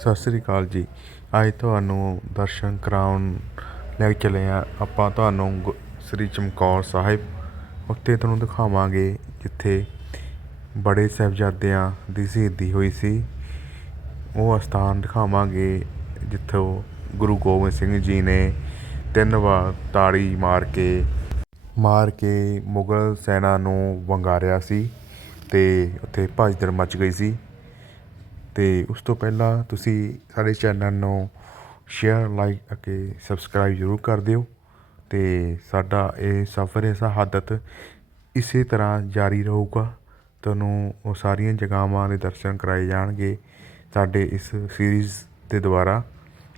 ਸਤਿ ਸ੍ਰੀ ਅਕਾਲ ਜੀ। ਅੱਜ ਤੁਹਾਨੂੰ ਦਰਸ਼ਨ ਕਰਾਉਣ ਲੈ ਕੇ ਚੱਲੇ ਆ ਆਪਾਂ ਤੁਹਾਨੂੰ ਗੁ- ਸ੍ਰੀ ਚਮਕੌਰ ਸਾਹਿਬ ਉੱਥੇ ਤੁਹਾਨੂੰ ਦਿਖਾਵਾਂਗੇ, ਜਿੱਥੇ ਬੜੇ ਸਾਹਿਬਜ਼ਾਦਿਆਂ ਦੀ ਸ਼ਹੀਦੀ ਹੋਈ ਸੀ। ਉਹ ਅਸਥਾਨ ਦਿਖਾਵਾਂਗੇ, ਜਿੱਥੋਂ ਗੁਰੂ ਗੋਬਿੰਦ ਸਿੰਘ ਜੀ ਨੇ ਤਿੰਨ ਵਾਰ ਤਾੜੀ ਮਾਰ ਕੇ ਮਾਰ ਕੇ ਮੁਗਲ ਸੈਨਾ ਨੂੰ ਵੰਗਾਰਿਆ ਸੀ ਅਤੇ ਉੱਥੇ ਭਜਦੜ ਮਚ ਗਈ ਸੀ। ਤੇ ਉਸ ਤੋਂ ਪਹਿਲਾਂ ਤੁਸੀਂ ਸਾਡੇ ਚੈਨਲ ਨੂੰ ਸ਼ੇਅਰ ਲਾਈਕ ਅਤੇ ਸਬਸਕ੍ਰਾਈਬ ਜ਼ਰੂਰ ਕਰ ਦਿਓ ਅਤੇ ਸਾਡਾ ਇਹ ਸਫ਼ਰ ਹੈ ਸ਼ਹਾਦਤ ਇਸੇ ਤਰ੍ਹਾਂ ਜਾਰੀ ਰਹੇਗਾ। ਤੁਹਾਨੂੰ ਉਹ ਸਾਰੀਆਂ ਜਗ੍ਹਾਵਾਂ ਦੇ ਦਰਸ਼ਨ ਕਰਵਾਏ ਜਾਣਗੇ ਸਾਡੇ ਇਸ ਸੀਰੀਜ਼ ਦੇ ਦੁਆਰਾ,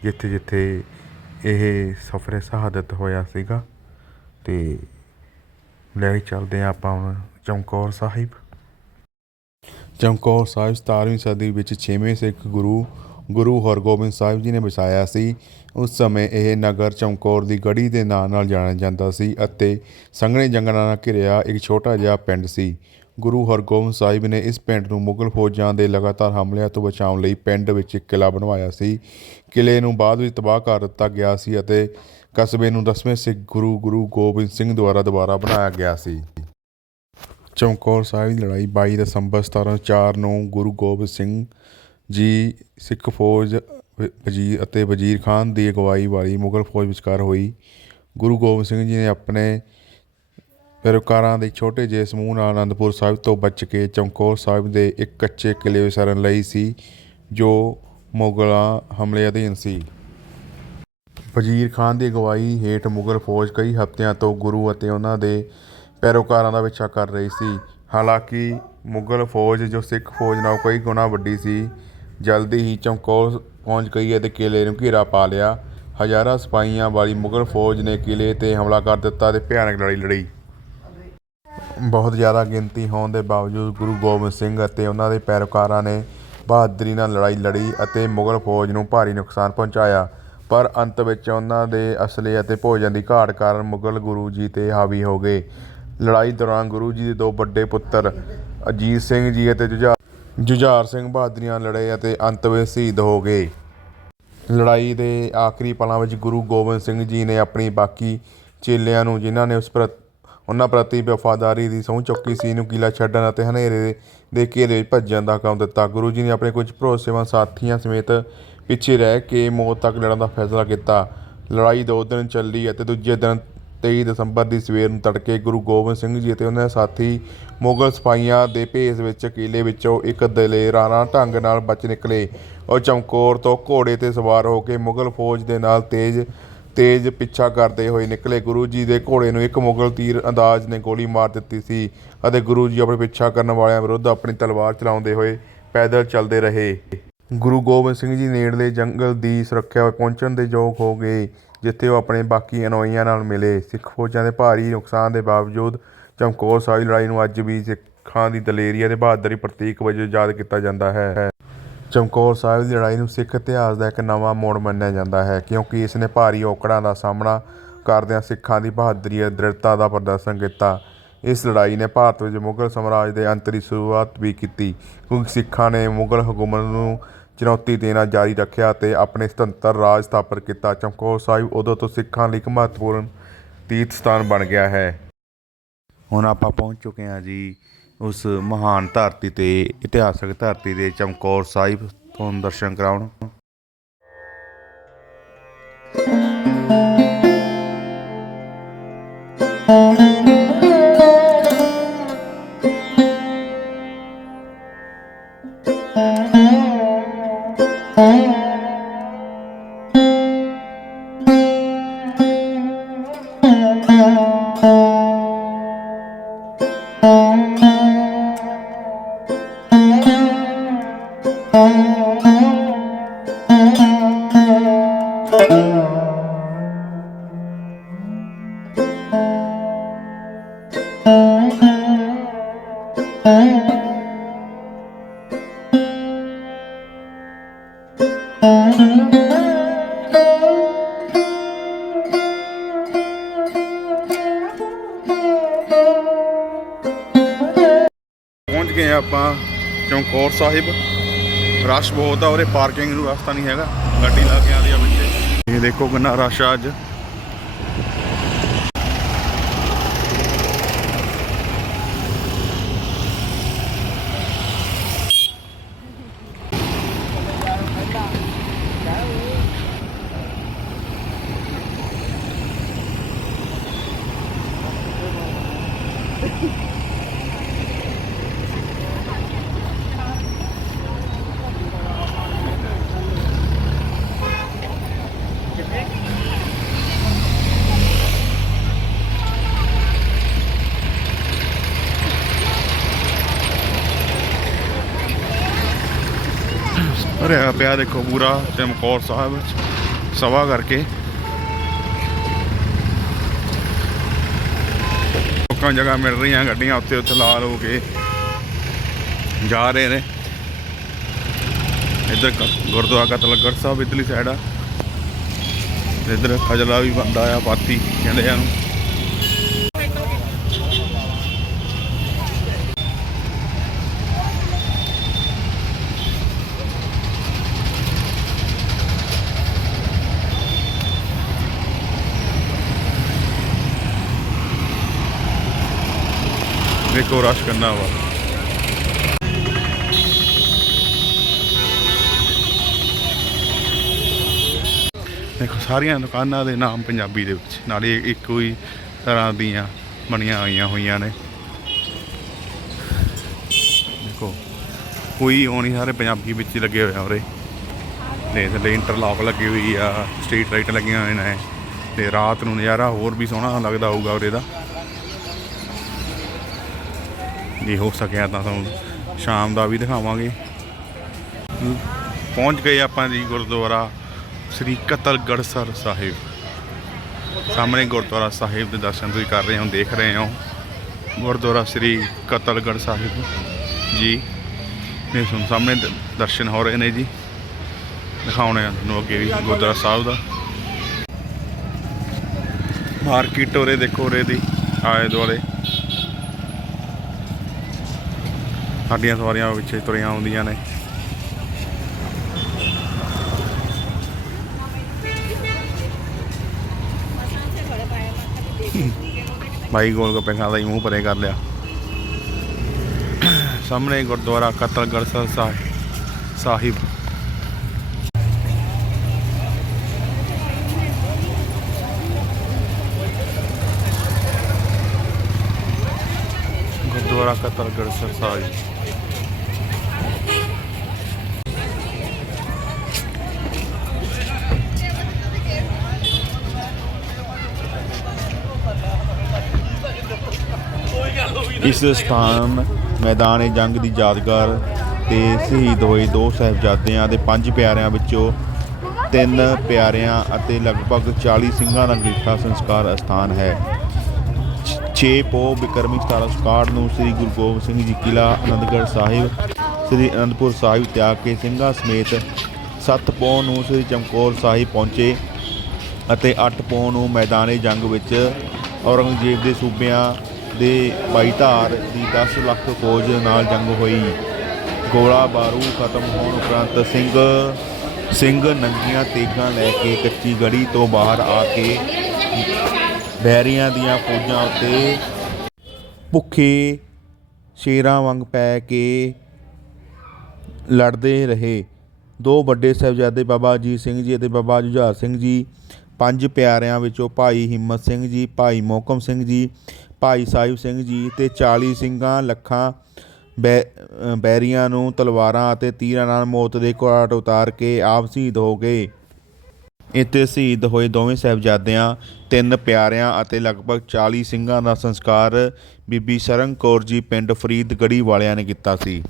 ਜਿੱਥੇ ਜਿੱਥੇ ਇਹ ਸਫ਼ਰ ਸ਼ਹਾਦਤ ਹੋਇਆ ਸੀਗਾ। ਅਤੇ ਲੈ ਕੇ ਚੱਲਦੇ ਹਾਂ ਆਪਾਂ ਹੁਣ ਚਮਕੌਰ ਸਾਹਿਬ। ਚਮਕੌਰ ਸਾਹਿਬ 17ਵੀਂ ਸਦੀ ਵਿੱਚ 6ਵੇਂ ਸਿੱਖ ਗੁਰੂ ਗੁਰੂ ਹਰਗੋਬਿੰਦ ਸਾਹਿਬ ਜੀ ਨੇ ਵਸਾਇਆ ਸੀ। ਉਸ ਸਮੇਂ ਇਹ ਨਗਰ ਚਮਕੌਰ ਦੀ ਗੜੀ ਦੇ ਨਾਂ ਨਾਲ ਜਾਣਿਆ ਜਾਂਦਾ ਸੀ ਅਤੇ ਸੰਘਣੇ ਜੰਗਲਾਂ ਨਾਲ ਘਿਰਿਆ ਇੱਕ ਛੋਟਾ ਜਿਹਾ ਪਿੰਡ ਸੀ। ਗੁਰੂ ਹਰਗੋਬਿੰਦ ਸਾਹਿਬ ਨੇ ਇਸ ਪਿੰਡ ਨੂੰ ਮੁਗਲ ਫੌਜਾਂ ਦੇ ਲਗਾਤਾਰ ਹਮਲਿਆਂ ਤੋਂ ਬਚਾਉਣ ਲਈ ਪਿੰਡ ਵਿੱਚ ਇੱਕ ਕਿਲਾ ਬਣਵਾਇਆ ਸੀ। ਕਿਲੇ ਨੂੰ ਬਾਅਦ ਵਿੱਚ ਤਬਾਹ ਕਰ ਦਿੱਤਾ ਗਿਆ ਸੀ ਅਤੇ ਕਸਬੇ ਨੂੰ ਦਸਵੇਂ ਸਿੱਖ ਗੁਰੂ ਗੁਰੂ ਗੋਬਿੰਦ ਸਿੰਘ ਦੁਆਰਾ ਦੁਬਾਰਾ ਬਣਾਇਆ ਗਿਆ ਸੀ। ਚਮਕੌਰ ਸਾਹਿਬ ਦੀ ਲੜਾਈ 22 ਦਸੰਬਰ 1704 ਨੂੰ ਗੁਰੂ ਗੋਬਿੰਦ ਸਿੰਘ ਜੀ, ਸਿੱਖ ਫੌਜ ਵਜ਼ੀਰ ਅਤੇ ਵਜ਼ੀਰ ਖਾਨ ਦੀ ਅਗਵਾਈ ਵਾਲੀ ਮੁਗਲ ਫੌਜ ਵਿਚਕਾਰ ਹੋਈ। ਗੁਰੂ ਗੋਬਿੰਦ ਸਿੰਘ ਜੀ ਨੇ ਆਪਣੇ ਪੈਰੋਕਾਰਾਂ ਦੇ ਛੋਟੇ ਜਿਹੇ ਸਮੂਹ ਨਾਲ ਅਨੰਦਪੁਰ ਸਾਹਿਬ ਤੋਂ ਬਚ ਕੇ ਚਮਕੌਰ ਸਾਹਿਬ ਦੇ ਇੱਕ ਕੱਚੇ ਕਿਲੇ ਵਿੱਚ ਸ਼ਰਨ ਲਈ ਸੀ, ਜੋ ਮੁਗਲਾਂ ਹਮਲੇ ਅਧੀਨ ਸੀ। ਵਜ਼ੀਰ ਖਾਨ ਦੀ ਅਗਵਾਈ ਹੇਠ ਮੁਗਲ ਫੌਜ ਕਈ ਹਫ਼ਤਿਆਂ ਤੋਂ ਗੁਰੂ ਅਤੇ ਉਹਨਾਂ ਦੇ ਪੈਰੋਕਾਰਾਂ ਦਾ ਪਿੱਛਾ ਕਰ ਰਹੀ ਸੀ। ਹਾਲਾਂਕਿ ਮੁਗਲ ਫੌਜ, ਜੋ ਸਿੱਖ ਫੌਜ ਨਾਲੋਂ ਕਈ ਗੁਣਾ ਵੱਡੀ ਸੀ, ਜਲਦੀ ਹੀ ਚਮਕੌਰ ਪਹੁੰਚ ਗਈ ਅਤੇ ਕਿਲੇ ਨੂੰ ਘੇਰਾ ਪਾ ਲਿਆ। ਹਜ਼ਾਰਾਂ ਸਿਪਾਹੀਆਂ ਵਾਲੀ ਮੁਗਲ ਫੌਜ ਨੇ ਕਿਲ੍ਹੇ ਤੇ ਹਮਲਾ ਕਰ ਦਿੱਤਾ ਅਤੇ ਭਿਆਨਕ ਲੜਾਈ ਲੜੀ। ਬਹੁਤ ਜ਼ਿਆਦਾ ਗਿਣਤੀ ਹੋਣ ਦੇ ਬਾਵਜੂਦ ਗੁਰੂ ਗੋਬਿੰਦ ਸਿੰਘ ਅਤੇ ਉਹਨਾਂ ਦੇ ਪੈਰੋਕਾਰਾਂ ਨੇ ਬਹਾਦਰੀ ਨਾਲ ਲੜਾਈ ਲੜੀ ਅਤੇ ਮੁਗਲ ਫੌਜ ਨੂੰ ਭਾਰੀ ਨੁਕਸਾਨ ਪਹੁੰਚਾਇਆ। ਪਰ ਅੰਤ ਵਿੱਚ ਉਹਨਾਂ ਦੇ ਅਸਲੇ ਅਤੇ ਭੋਜਨ ਦੀ ਘਾਟ ਕਾਰਨ ਮੁਗਲ ਗੁਰੂ ਜੀ ਤੇ ਹਾਵੀ ਹੋ ਗਏ। ਲੜਾਈ ਦੌਰਾਨ ਗੁਰੂ ਜੀ ਦੇ ਦੋ ਵੱਡੇ ਪੁੱਤਰ, ਅਜੀਤ ਸਿੰਘ ਜੀ ਅਤੇ ਜੁਝਾਰ ਜੁਝਾਰ ਸਿੰਘ ਬਹਾਦਰੀਆਂ ਲੜੇ ਅਤੇ ਅੰਤ ਵਿੱਚ ਸ਼ਹੀਦ ਹੋ ਗਏ। ਲੜਾਈ ਦੇ ਆਖਰੀ ਪਲਾਂ ਵਿੱਚ ਗੁਰੂ ਗੋਬਿੰਦ ਸਿੰਘ ਜੀ ਨੇ ਆਪਣੀ ਬਾਕੀ ਚੇਲਿਆਂ ਨੂੰ ਜਿਨ੍ਹਾਂ ਨੇ ਉਸ ਪ੍ਰਤੀ, ਉਹਨਾਂ ਪ੍ਰਤੀ ਵਫਾਦਾਰੀ ਦੀ ਸਹੁੰ ਚੁੱਕੀ ਸੀ, ਨੂੰ ਕਿਲਾ ਛੱਡਣ ਅਤੇ ਹਨੇਰੇ ਦੇ ਘੇਰੇ ਵਿੱਚ ਭੱਜਣ ਦਾ ਕੰਮ ਦਿੱਤਾ। ਗੁਰੂ ਜੀ ਨੇ ਆਪਣੇ ਕੁਝ ਭਰੋਸੇਮੰਦ ਸਾਥੀਆਂ ਸਮੇਤ ਪਿੱਛੇ ਰਹਿ ਕੇ ਮੌਤ ਤੱਕ ਲੜਨ ਦਾ ਫੈਸਲਾ ਕੀਤਾ। ਲੜਾਈ ਦੋ ਦਿਨ ਚੱਲੀ ਅਤੇ ਦੂਜੇ ਦਿਨ 23 ਦਸੰਬਰ ਦੀ ਸਵੇਰ ਨੂੰ ਤੜਕੇ ਗੁਰੂ ਗੋਬਿੰਦ ਸਿੰਘ ਜੀ ਅਤੇ ਉਹਨਾਂ ਦੇ ਸਾਥੀ ਮੁਗਲ ਸਿਪਾਹੀਆਂ ਦੇ ਭੇਸ ਵਿੱਚ ਕਿਲੇ ਵਿੱਚੋਂ ਇੱਕ ਦਲੇਰਾਨਾ ਢੰਗ ਨਾਲ ਬਚ ਨਿਕਲੇ। ਉਹ ਚਮਕੌਰ ਤੋਂ ਘੋੜੇ ਤੇ ਸਵਾਰ ਹੋ ਕੇ ਮੁਗਲ ਫੌਜ ਦੇ ਨਾਲ ਤੇਜ਼ ਤੇਜ਼ ਪਿੱਛਾ ਕਰਦੇ ਹੋਏ ਨਿਕਲੇ। ਗੁਰੂ ਜੀ ਦੇ ਘੋੜੇ ਨੂੰ ਇੱਕ ਮੁਗਲ ਤੀਰ ਅੰਦਾਜ਼ ਨੇ ਗੋਲੀ ਮਾਰ ਦਿੱਤੀ ਸੀ ਅਤੇ ਗੁਰੂ ਜੀ ਆਪਣੇ ਪਿੱਛਾ ਕਰਨ ਵਾਲਿਆਂ ਵਿਰੁੱਧ ਆਪਣੀ ਤਲਵਾਰ ਚਲਾਉਂਦੇ ਹੋਏ ਪੈਦਲ ਚੱਲਦੇ ਰਹੇ। ਗੁਰੂ ਗੋਬਿੰਦ ਸਿੰਘ ਜੀ ਨੇੜਲੇ ਜੰਗਲ ਦੀ ਸੁਰੱਖਿਆ ਪਹੁੰਚਣ ਦੇ ਯੋਗ ਹੋ ਗਏ। ਜਿੱਥੇ ਉਹ ਆਪਣੇ ਬਾਕੀ ਅਨੋਈਆਂ ਨਾਲ ਮਿਲੇ। ਸਿੱਖ ਫੌਜਾਂ ਦੇ ਭਾਰੀ ਨੁਕਸਾਨ ਦੇ ਬਾਵਜੂਦ ਚਮਕੌਰ ਸਾਹਿਬ ਦੀ ਲੜਾਈ ਨੂੰ ਅੱਜ ਵੀ ਸਿੱਖਾਂ ਦੀ ਦਲੇਰੀ ਅਤੇ ਬਹਾਦਰੀ ਪ੍ਰਤੀਕ ਵਜੋਂ ਯਾਦ ਕੀਤਾ ਜਾਂਦਾ ਹੈ। ਚਮਕੌਰ ਸਾਹਿਬ ਦੀ ਲੜਾਈ ਨੂੰ ਸਿੱਖ ਇਤਿਹਾਸ ਦਾ ਇੱਕ ਨਵਾਂ ਮੋੜ ਮੰਨਿਆ ਜਾਂਦਾ ਹੈ, ਕਿਉਂਕਿ ਇਸ ਨੇ ਭਾਰੀ ਔਕੜਾਂ ਦਾ ਸਾਹਮਣਾ ਕਰਦਿਆਂ ਸਿੱਖਾਂ ਦੀ ਬਹਾਦਰੀ ਅਤੇ ਦ੍ਰਿੜਤਾ ਦਾ ਪ੍ਰਦਰਸ਼ਨ ਕੀਤਾ। ਇਸ ਲੜਾਈ ਨੇ ਭਾਰਤ ਵਿੱਚ ਮੁਗਲ ਸਾਮਰਾਜ ਦੇ ਅੰਤ ਦੀ ਸ਼ੁਰੂਆਤ ਵੀ ਕੀਤੀ, ਕਿਉਂਕਿ ਸਿੱਖਾਂ ਨੇ ਮੁਗਲ ਹਕੂਮਤ ਨੂੰ ਚੁਣੌਤੀ ਦੇਣਾ ਜਾਰੀ ਰੱਖਿਆ ਅਤੇ ਆਪਣੇ ਸੁਤੰਤਰ ਰਾਜ ਸਥਾਪਿਤ ਕੀਤਾ। ਚਮਕੌਰ ਸਾਹਿਬ, ਉਦੋਂ ਤੋਂ ਸਿੱਖਾਂ ਲਈ ਇੱਕ ਮਹੱਤਵਪੂਰਨ ਤੀਰਥ ਸਥਾਨ ਬਣ ਗਿਆ ਹੈ। ਹੁਣ ਆਪਾਂ ਪਹੁੰਚ ਚੁੱਕੇ ਹਾਂ ਜੀ ਉਸ ਮਹਾਨ ਧਰਤੀ ਤੇ, ਇਤਿਹਾਸਕ ਧਰਤੀ ਦੇ ਚਮਕੌਰ ਸਾਹਿਬ ਤੋਂ ਦਰਸ਼ਨ ਕਰਾਉਣ। ਪਹੁੰਚ ਗਏ ਆਪਾਂ ਚਮਕੌਰ ਸਾਹਿਬ। ਰਸ਼ ਬਹੁਤ ਆ, ਉਰੇ ਪਾਰਕਿੰਗ ਨੂੰ ਰਸਤਾ ਨਹੀਂ ਹੈਗਾ। ਗੱਡੀ ਲਾ ਕੇ ਆਉਂਦੀ ਆ ਬੱਚੇ। ਇਹ ਦੇਖੋ ਕਿੰਨਾ ਰਸ਼ ਆ ਅੱਜ। ਭਰਿਆ ਪਿਆ ਦੇਖੋ ਪੂਰਾ ਚਮਕੌਰ ਸਾਹਿਬ ਸਭਾ ਕਰਕੇ। ਲੋਕਾਂ ਨੂੰ ਜਗ੍ਹਾ ਮਿਲ ਰਹੀਆਂ ਗੱਡੀਆਂ ਉੱਤੇ ਉੱਥੇ ਲਾਲ ਹੋ ਕੇ ਜਾ ਰਹੇ ਨੇ। ਇੱਧਰ ਕ- ਗੁਰਦੁਆਰਾ ਕਤਲਗੜ ਸਾਹਿਬ ਇਧਰਲੀ ਸਾਈਡ ਆ। ਇੱਧਰ ਖਜਲਾ ਵੀ ਬੰਦਾ ਆ ਪਾਤੀ, ਕਹਿੰਦੇ ਆ ਨੂੰ ਦੇਖੋ ਰਸ਼ ਕਰਨਾ ਵਾ? ਦੇਖੋ, ਸਾਰੀਆਂ ਦੁਕਾਨਾਂ ਦੇ ਨਾਮ ਪੰਜਾਬੀ ਦੇ ਵਿੱਚ। ਨਾਲੇ ਇੱਕੋ ਹੀ ਤਰ੍ਹਾਂ ਦੀਆਂ ਬਣੀਆਂ ਹੋਈਆਂ ਹੋਈਆਂ ਨੇ। ਦੇਖੋ, ਕੋਈ ਉਹ ਨਹੀਂ, ਸਾਰੇ ਪੰਜਾਬੀ ਵਿੱਚ ਹੀ ਲੱਗੇ ਹੋਏ ਆ ਉਰੇ। ਤੇ ਥੱਲੇ ਇੰਟਰਲੌਕ ਲੱਗੀ ਹੋਈ ਆ ਸਟਰੀਟ ਲਾਈਟ ਲੱਗੀਆਂ ਹੋਈਆਂ ਨੇ। ਤੇ ਰਾਤ ਨੂੰ ਨਜ਼ਾਰਾ ਹੋਰ ਵੀ ਸੋਹਣਾ ਲੱਗਦਾ ਹੋਊਗਾ ਉਰੇ ਦਾ। ਜੇ ਹੋ ਸਕਿਆ ਤਾਂ ਤੁਹਾਨੂੰ ਸ਼ਾਮ ਦਾ ਵੀ ਦਿਖਾਵਾਂਗੇ। ਪਹੁੰਚ ਗਏ ਆਪਾਂ ਜੀ ਗੁਰਦੁਆਰਾ ਸ੍ਰੀ ਕਤਲਗੜ੍ਹ ਸਰ ਸਾਹਿਬ। ਸਾਹਮਣੇ ਗੁਰਦੁਆਰਾ ਸਾਹਿਬ ਦੇ ਦਰਸ਼ਨ ਤੁਸੀਂ ਕਰ ਰਹੇ ਹੋ, ਦੇਖ ਰਹੇ ਹੋ। ਗੁਰਦੁਆਰਾ ਸ੍ਰੀ ਕਤਲਗੜ੍ਹ ਸਾਹਿਬ। ਜੀ ਨੇ ਤੁਹਾਨੂੰ ਸਾਹਮਣੇ ਦਰਸ਼ਨ ਹੋ ਰਹੇ ਨੇ ਜੀ। ਦਿਖਾਉਣੇ ਆ ਤੁਹਾਨੂੰ ਅੱਗੇ ਵੀ ਗੁਰਦੁਆਰਾ ਸਾਹਿਬ ਦਾ। ਮਾਰਕੀਟ ਉਰੇ ਦੇਖੋ, ਉਰੇ ਦੀ ਆਲੇ ਦੁਆਲੇ। ਸਾਡੀਆਂ ਸਵਾਰੀਆਂ ਪਿੱਛੇ ਤੁਰੀਆਂ ਆਉਂਦੀਆਂ ਨੇ। ਭਾਈ ਗੋਲ ਗੱਪੇ ਖਾਦਾ ਹੀ ਮੂੰਹ ਪਰੇ ਕਰ ਲਿਆ। ਸਾਹਮਣੇ ਗੁਰਦੁਆਰਾ ਕਤਲਗੜ੍ਹ ਸਾਹਿਬ ਸਾਹਿਬ ਸਾਹਿਬ। ਗੁਰਦੁਆਰਾ ਕਤਲਗੜ੍ਹ ਸਾਹਿਬ। ਇਸ ਸਥਾਨ ਮੈਦਾਨ ਜੰਗ ਦੀ ਯਾਦਗਾਰ ਤੇ ਸ਼ਹੀਦ ਹੋਏ ਦੋ ਸਾਹਿਬਜ਼ਾਦਿਆਂ ਦੇ ਪੰਜ ਪਿਆਰਿਆਂ ਵਿੱਚੋਂ ਤਿੰਨ ਪਿਆਰਿਆਂ ਅਤੇ ਲਗਭਗ 40 ਸਿੰਘਾਂ ਦਾ ਗ੍ਰਿਫਤਾ ਸੰਸਕਾਰ ਅਸਥਾਨ ਹੈ। 6 ਪੋ ਬਿਕਰਮੀ 1761 ਨੂੰ ਸ੍ਰੀ ਗੁਰੂ ਗੋਬਿੰਦ ਸਿੰਘ ਜੀ ਕਿਲਾ ਅਨੰਦਗੜ੍ਹ ਸਾਹਿਬ, ਸ੍ਰੀ ਅਨੰਦਪੁਰ ਸਾਹਿਬ ਤਿਆਗ ਕੇ ਸਿੰਘਾਂ ਸਮੇਤ 7 ਪੋ ਨੂੰ ਸ੍ਰੀ ਚਮਕੌਰ ਸਾਹਿਬ ਪਹੁੰਚੇ ਅਤੇ 8 ਪੋ ਨੂੰ ਮੈਦਾਨੇ ਜੰਗ ਵਿੱਚ ਔਰੰਗਜ਼ੇਬ ਦੇ ਸੂਬਿਆਂ ਦੇ ਬਾਈਧਾਰ ਦੀ 10 ਲੱਖ ਫੌਜ ਨਾਲ ਜੰਗ ਹੋਈ। ਗੋਲਾ ਬਾਰੂ ਖਤਮ ਹੋਣ ਉਪਰੰਤ ਸਿੰਘ ਸਿੰਘ ਨੰਗੀਆਂ ਤੇਗਾਂ ਲੈ ਕੇ ਕੱਚੀ ਗੜੀ ਤੋਂ ਬਾਹਰ ਆ ਕੇ ਬੈਰੀਆਂ ਦੀਆਂ ਫੌਜਾਂ ਉੱਤੇ ਭੁੱਖੇ ਸ਼ੇਰਾਂ ਵਾਂਗ ਪੈ ਕੇ ਲੜਦੇ ਰਹੇ। ਦੋ ਵੱਡੇ ਸਾਹਿਬਜ਼ਾਦੇ ਬਾਬਾ ਅਜੀਤ ਸਿੰਘ ਜੀ ਅਤੇ ਬਾਬਾ ਜੁਝਾਰ ਸਿੰਘ ਜੀ, ਪੰਜ ਪਿਆਰਿਆਂ ਵਿੱਚੋਂ ਭਾਈ ਹਿੰਮਤ ਸਿੰਘ ਜੀ, ਭਾਈ ਮੋਹਕਮ ਸਿੰਘ ਜੀ ਭਾਈ ਸਾਹਿਬ ਸਿੰਘ ਜੀ ਤੇ 40 ਸਿੰਘਾਂ, ਲੱਖਾਂ ਬੈ ਬੈਰੀਆਂ ਨੂੰ ਤਲਵਾਰਾਂ ਅਤੇ ਤੀਰਾਂ ਨਾਲ ਮੌਤ ਦੇ ਘਾਟ ਉਤਾਰ ਕੇ ਆਪ ਸ਼ਹੀਦ ਹੋ ਗਏ। ਇੱਥੇ ਸ਼ਹੀਦ ਹੋਏ ਦੋਵੇਂ ਸਾਹਿਬਜ਼ਾਦਿਆਂ, ਤਿੰਨ ਪਿਆਰਿਆਂ ਅਤੇ ਲਗਭਗ 40 ਸਿੰਘਾਂ ਦਾ ਸੰਸਕਾਰ ਬੀਬੀ ਸਰਨ ਕੌਰ ਜੀ ਪਿੰਡ ਫਰੀਦਗੜੀ ਵਾਲਿਆਂ ਨੇ ਕੀਤਾ ਸੀ।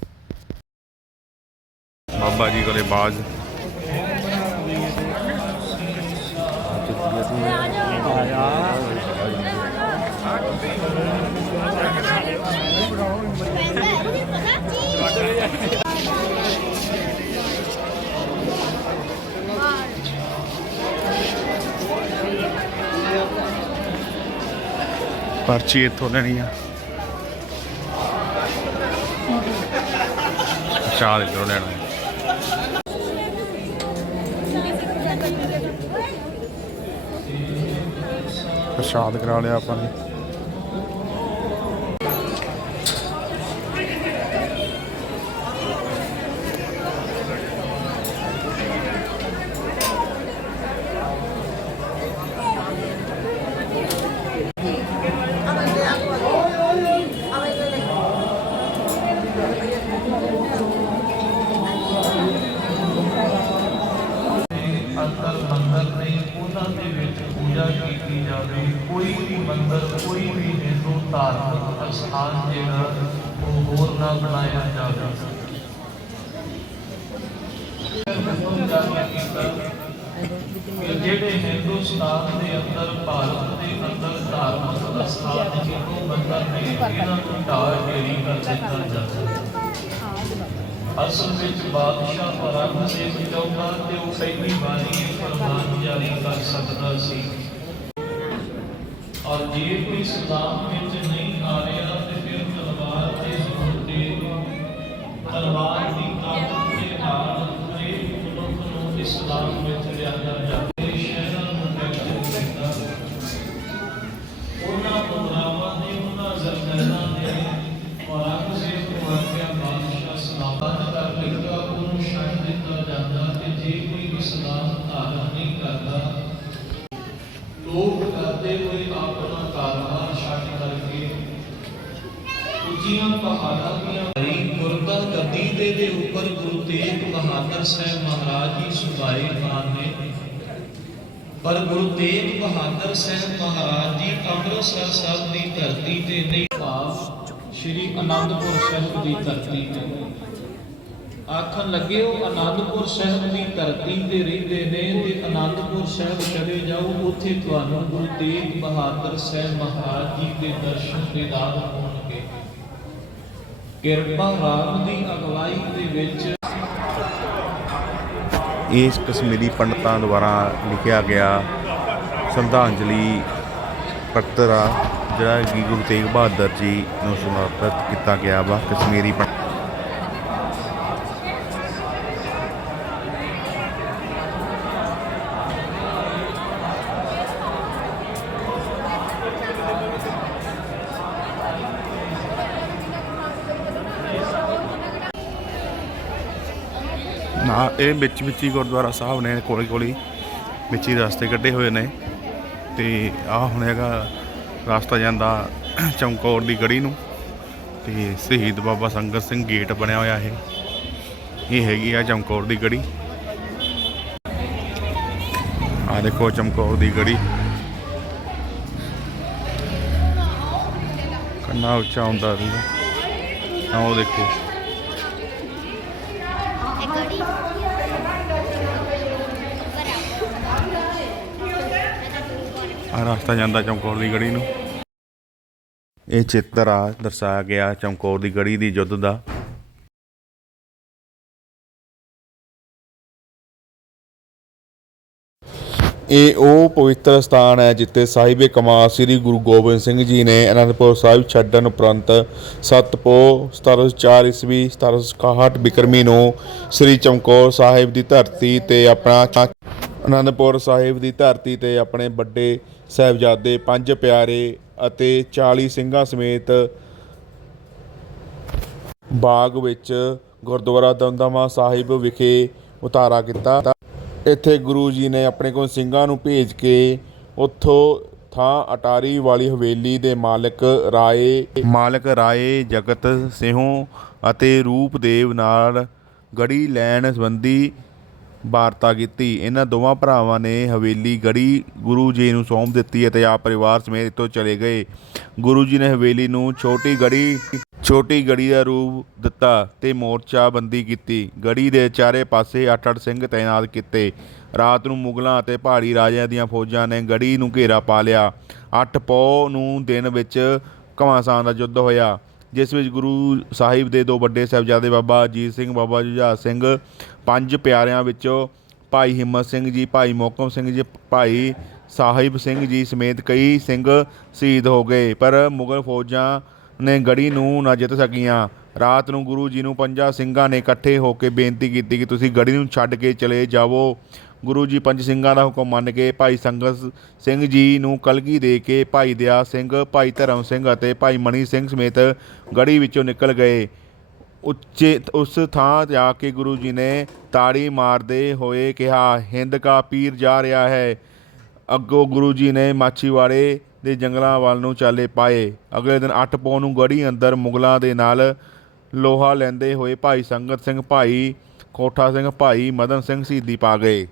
ਬਾਬਾ ਜੀ ਕੋਲੇ ਬਾਜ। ਪਰਚੀ ਇੱਥੋਂ ਲੈਣੀ ਆ। ਚਾਹ ਇੱਧਰੋਂ ਲੈਣਾ। ਹੈ ਪ੍ਰਸ਼ਾਦ ਕਰਾ ਲਿਆ ਆਪਾਂ ਨੇ ਅੰਦਰ ਮੰਦਰ ਨਹੀਂ, ਉਹਨਾਂ ਦੇ ਵਿੱਚ ਪੂਜਾ ਕੀਤੀ ਜਾਵੇ। ਕੋਈ ਵੀ ਮੰਦਰ, ਕੋਈ ਵੀ ਹਿੰਦੂ ਧਾਰਮਿਕ ਅਸਥਾਨ ਜਿਹੜਾ, ਉਹ ਹੋਰ ਨਾ ਬਣਾਇਆ ਜਾਵੇ। ਜਿਹੜੇ ਹਿੰਦੁਸਤਾਨ ਦੇ ਅੰਦਰ, ਭਾਰਤ ਦੇ ਅੰਦਰ ਧਾਰਮਿਕ ਅਸਥਾਨ ਹਿੰਦੂ ਮੰਦਰ ਨੇ, ਇਹਨਾਂ ਨੂੰ ਢਾਹ ਢੇਰੀ ਕਰ ਦਿੱਤਾ ਜਾਵੇ। ਅਸਲ ਵਿੱਚ ਬਾਦਸ਼ਾਹ ਔਰੰਗਜ਼ੇਬ ਚਾਹੁੰਦਾ ਤੇ ਉਹ ਪਹਿਲੀ ਵਾਰੀ ਇਹ ਫਰਮਾਨ ਜਾਰੀ ਕਰ ਸਕਦਾ ਸੀ। ਔਰ ਜੇ ਕੋਈ ਇਸਲਾਮ ਵਿੱਚ ਉੱਚੀਆਂ ਪਹਾੜਾਂ ਦੀਆਂ ਭਰੀ ਗੁਰਦਾ ਗੱਦੀ ਤੇ ਦੇ ਉੱਪਰ ਗੁਰੂ ਤੇਗ ਬਹਾਦਰ ਸਾਹਿਬ ਮਹਾਰਾਜ ਜੀ ਸੁਭਾਏ ਖਾਨ ਨੇ। ਪਰ ਗੁਰੂ ਤੇਗ ਬਹਾਦਰ ਸਾਹਿਬ ਮਹਾਰਾਜ ਜੀ ਅੰਮ੍ਰਿਤਸਰ ਸਾਹਿਬ ਦੀ ਧਰਤੀ ਤੇ ਨਹੀਂ ਭਾਵ ਸ਼੍ਰੀ ਅਨੰਦਪੁਰ ਸਾਹਿਬ ਦੀ ਧਰਤੀ ਤੇ। ਆਖਣ ਲੱਗੇ, ਉਹ ਅਨੰਦਪੁਰ ਸਾਹਿਬ ਦੀ ਧਰਤੀ ਤੇ ਰਹਿੰਦੇ ਨੇ ਤੇ ਅਨੰਦਪੁਰ ਸਾਹਿਬ ਚਲੇ ਜਾਓ, ਉੱਥੇ ਤੁਹਾਨੂੰ ਗੁਰੂ ਤੇਗ ਬਹਾਦਰ ਸਾਹਿਬ ਮਹਾਰਾਜ ਜੀ ਦੇ ਦਰਸ਼ਨ ਦੀਦਾਰ ਹੋਣਗੇ। ਕਿਰਪਾ ਰਾਮ ਦੀ ਅਗਵਾਈ ਦੇ ਵਿੱਚ। ਇਸ ਕਸ਼ਮੀਰੀ ਪੰਡਤਾਂ ਦੁਆਰਾ ਲਿਖਿਆ ਗਿਆ ਸ਼ਰਧਾਂਜਲੀ ਪੱਤਰ ਆ ਜਿਹੜਾ ਗੁਰੂ ਤੇਗ ਬਹਾਦਰ ਜੀ ਨੂੰ ਸਮਰਪਿਤ ਕੀਤਾ ਗਿਆ ਵਾ ਕਸ਼ਮੀਰੀ ਪੰਡ ਨਾ, ਇਹ ਵਿੱਚ ਵਿੱਚ ਹੀ ਗੁਰਦੁਆਰਾ ਸਾਹਿਬ ਨੇ ਕੋਲੇ ਕੋਲੇ ਵਿੱਚ ਹੀ ਰਸਤੇ ਕੱਢੇ ਹੋਏ ਨੇ ਤੇ ਆਹ ਹੁਣ ਹੈਗਾ ਰਸਤਾ ਜਾਂਦਾ ਚਮਕੌਰ ਦੀ ਗੜੀ ਨੂੰ ਤੇ ਸ਼ਹੀਦ ਬਾਬਾ ਸੰਗਤ ਸਿੰਘ ਗੇਟ ਬਣਿਆ ਹੋਇਆ ਇਹ। ਇਹ ਹੈਗੀ ਆ ਚਮਕੌਰ ਦੀ ਗੜੀ। ਆ ਦੇਖੋ ਚਮਕੌਰ ਦੀ ਗੜੀ। ਕੰਨਾ ਉੱਚਾ ਹੁੰਦਾ ਸੀ। ਆ ਉਹ ਦੇਖੋ। ਆ ਰਸਤਾ ਜਾਂਦਾ ਚਮਕੌਰ ਦੀ ਗੜੀ ਨੂੰ। ਇਹ ਚਿੱਤਰ ਆ, ਦਰਸਾਇਆ ਗਿਆ ਚਮਕੌਰ ਦੀ ਗੜੀ ਦੀ ਯੁੱਧ ਦਾ। ਇਹ ਉਹ ਪਵਿੱਤਰ ਸਥਾਨ ਹੈ ਜਿੱਥੇ ਸਾਹਿਬੇ ਕਮਾਲ ਸ੍ਰੀ ਗੁਰੂ ਗੋਬਿੰਦ ਸਿੰਘ ਜੀ ਨੇ ਅਨੰਦਪੁਰ ਸਾਹਿਬ ਛੱਡਣ ਉਪਰੰਤ ਸਤਪੋ 1704 ਈਸਵੀ 1761 ਬਿਕਰਮੀ ਨੂੰ ਸ੍ਰੀ ਚਮਕੌਰ ਸਾਹਿਬ ਦੀ ਧਰਤੀ ਤੇ ਆਪਣਾ ਅਨੰਦਪੁਰ ਸਾਹਿਬ ਦੀ ਧਰਤੀ ਤੇ ਆਪਣੇ ਵੱਡੇ ਸਾਹਿਬਜ਼ਾਦੇ ਪੰਜ ਪਿਆਰੇ ਅਤੇ 40 ਸਿੰਘਾਂ ਸਮੇਤ ਬਾਗ ਵਿੱਚ ਗੁਰਦੁਆਰਾ ਦਮਦਮਾ ਸਾਹਿਬ ਵਿਖੇ ਉਤਾਰਾ ਕੀਤਾ। ਇੱਥੇ ਗੁਰੂ ਜੀ ਨੇ ਆਪਣੇ ਕੋਲ ਸਿੰਘਾਂ ਨੂੰ ਭੇਜ ਕੇ ਉੱਥੋਂ ਥਾਂ ਅਟਾਰੀ ਵਾਲੀ ਹਵੇਲੀ ਦੇ ਮਾਲਕ ਰਾਏ ਮਾਲਕ ਰਾਏ ਜਗਤ ਸਿੰਘੋਂ ਅਤੇ ਰੂਪਦੇਵ ਨਾਲ ਗੜੀ ਲੈਣ ਸੰਬੰਧੀ ਵਾਰਤਾ ਕੀਤੀ। ਇਹਨਾਂ ਦੋਵਾਂ ਭਰਾਵਾਂ ਨੇ ਹਵੇਲੀ ਗੜੀ ਗੁਰੂ ਜੀ ਨੂੰ ਸੌਂਪ ਦਿੱਤੀ ਅਤੇ ਆਪ ਪਰਿਵਾਰ ਸਮੇਤ ਇੱਥੋਂ ਚਲੇ ਗਏ। ਗੁਰੂ ਜੀ ਨੇ ਹਵੇਲੀ ਨੂੰ ਛੋਟੀ ਗੜੀ ਛੋਟੀ ਗੜੀ ਦਾ ਰੂਪ ਦਿੱਤਾ ਤੇ ਮੋਰਚਾ ਬੰਦੀ ਕੀਤੀ। ਗੜੀ ਦੇ ਚਾਰੇ ਪਾਸੇ 8-8 ਸਿੰਘ ਤਾਇਨਾਤ ਕੀਤੇ। ਰਾਤ ਨੂੰ ਮੁਗਲਾਂ ਅਤੇ ਪਹਾੜੀ ਰਾਜਿਆਂ ਦੀਆਂ ਫੌਜਾਂ ਨੇ ਗੜੀ ਨੂੰ ਘੇਰਾ ਪਾ ਲਿਆ। 8 ਪੌ ਨੂੰ ਦਿਨ ਵਿੱਚ ਘਮਾਸਾਨ ਦਾ ਯੁੱਧ ਹੋਇਆ, ਜਿਸ ਵਿੱਚ ਗੁਰੂ ਸਾਹਿਬ ਦੇ ਦੋ ਵੱਡੇ ਸਾਹਿਬਜ਼ਾਦੇ ਬਾਬਾ ਅਜੀਤ ਸਿੰਘ, ਬਾਬਾ ਜੁਝਾਰ ਸਿੰਘ ਪੰਜ ਪਿਆਰਿਆਂ ਵਿੱਚੋਂ ਭਾਈ ਹਿੰਮਤ ਸਿੰਘ ਜੀ, ਭਾਈ ਮੋਕਮ ਸਿੰਘ ਜੀ, ਭਾਈ ਸਾਹਿਬ ਸਿੰਘ ਜੀ ਸਮੇਤ ਕਈ ਸਿੰਘ ਸ਼ਹੀਦ ਹੋ ਗਏ। ਪਰ ਮੁਗਲ ਫੌਜਾਂ ਨੇ ਗੜੀ ਨੂੰ ਨਾ ਜਿੱਤ ਸਕੀਆਂ। ਰਾਤ ਨੂੰ ਗੁਰੂ ਜੀ ਨੂੰ ਪੰਜਾਂ ਸਿੰਘਾਂ ਨੇ ਇਕੱਠੇ ਹੋ ਕੇ ਬੇਨਤੀ ਕੀਤੀ ਕਿ ਤੁਸੀਂ ਗੜੀ ਨੂੰ ਛੱਡ ਕੇ ਚਲੇ ਜਾਵੋ। ਗੁਰੂ ਜੀ ਪੰਜ ਸਿੰਘਾਂ ਦਾ ਹੁਕਮ ਮੰਨ ਕੇ ਭਾਈ ਸੰਗਤ ਸਿੰਘ ਜੀ ਨੂੰ ਕਲਗੀ ਦੇ ਕੇ ਭਾਈ ਦਿਆ ਸਿੰਘ, ਭਾਈ ਧਰਮ ਸਿੰਘ ਅਤੇ ਭਾਈ ਮਣੀ ਸਿੰਘ ਸਮੇਤ ਗੜੀ ਵਿੱਚੋਂ ਨਿਕਲ ਗਏ। ਉੱਚੇ ਉਸ ਥਾਂ ਜਾ ਕੇ ਗੁਰੂ ਜੀ ਨੇ ਤਾੜੀ ਮਾਰਦੇ ਹੋਏ ਕਿਹਾ, ਹਿੰਦ ਕਾ ਪੀਰ ਜਾ ਰਿਹਾ ਹੈ। ਅੱਗੋਂ ਗੁਰੂ ਜੀ ਨੇ ਮਾਛੀਵਾੜੇ ਦੇ ਜੰਗਲਾਂ ਵੱਲ ਨੂੰ ਚਾਲੇ ਪਾਏ। ਅਗਲੇ ਦਿਨ 8 ਪੌ ਨੂੰ ਗੜੀ ਅੰਦਰ ਮੁਗਲਾਂ ਦੇ ਨਾਲ ਲੋਹਾ ਲੈਂਦੇ ਹੋਏ ਭਾਈ ਸੰਗਤ ਸਿੰਘ, ਭਾਈ ਕੋਠਾ ਸਿੰਘ, ਭਾਈ ਮਦਨ ਸਿੰਘ ਸ਼ਹੀਦੀ ਪਾ ਗਏ।